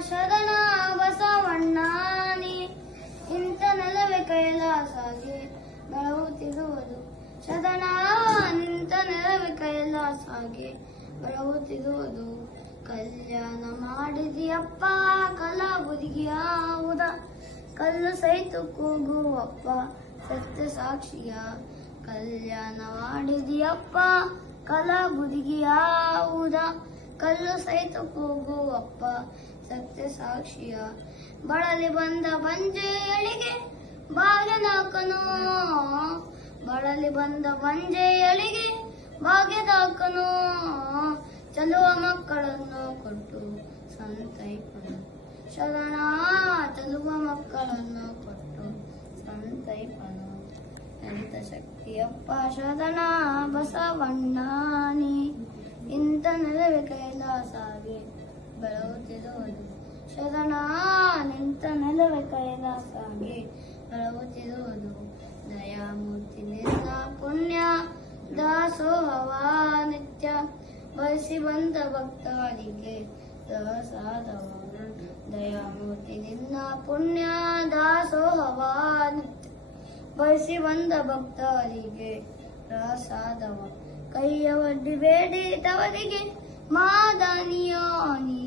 ಶರಣ ಬಸವಣ್ಣಾನಿ. ಇಂಥ ನೆಲವೇ ಕೈಲಾಸಾಗಿ ಬೆಳಗುತ್ತಿರುವುದು ಶರಣ, ನಿಂತ ನೆಲವೇ ಕೈಲಾಸಾಗಿ ಬೆಳಗುತ್ತಿರುವುದು ಕಲ್ಯಾಣ ಮಾಡಿದಿಯಪ್ಪ ಕಲಾಬುದಿಗಿಯಾವುದ ಕಲ್ಲು ಸಹಿತ ಕೂಗುವಪ್ಪ, ಸತ್ಯ ಸಾಕ್ಷಿಯ. ಕಲ್ಯಾಣ ಮಾಡಿದಿಯಪ್ಪ ಕಲಾಬುದಿಗಿಯಾವುದ ಕಲ್ಲು ಸಹಿತ ಕೂಗುವಪ್ಪ ಸತ್ಯ ಸಾಕ್ಷಿಯ ಬಳಲಿ ಬಂದ ಬಂಜೆಯಳಿಗೆ ಭಾಗ್ಯದಾಕನು ಬಳಲಿ ಬಂದ ಬಂಜೆಯಳಿಗೆ ಭಾಗ್ಯದಾಕನು ಚಲುವ ಮಕ್ಕಳನ್ನು ಕೊಟ್ಟು ಸಂತೈಪನು ಶರಣ ಚಲುವ ಮಕ್ಕಳನ್ನು ಕೊಟ್ಟು ಸಂತೈಪನು ಎಂತ ಶಕ್ತಿಯಪ್ಪ ಶರಣ ಬಸವಣ್ಣಾನಿ. ಇಂಥ ನೆಲವೇ ಕೈಲಾಸಾಗಿ ಬೆಳಗುತ್ತಿರುವುದು ಶರಣ ನಿಂತ ನೆಲವೇ ಕೈಲಾಸಾಗಿ ಬೆಳಗುತ್ತಿರುವುದು ದಯಾಮೂರ್ತಿ ನಿನ್ನ ಪುಣ್ಯ ದಾಸೋಹವ ನಿತ್ಯ ಬಯಸಿ ಬಂದ ಭಕ್ತರಿಗೆ ಪ್ರಸಾದವ ದಯಾಮೂರ್ತಿ ನಿನ್ನ ಪುಣ್ಯ ದಾಸೋಹವ ನಿತ್ಯ ಬಯಸಿ ಬಂದ ಭಕ್ತರಿಗೆ ಪ್ರಸಾದವ ಕೈಯ ಒಡ್ಡಿ ಬೇಡಿದವರಿಗೆ Madanioni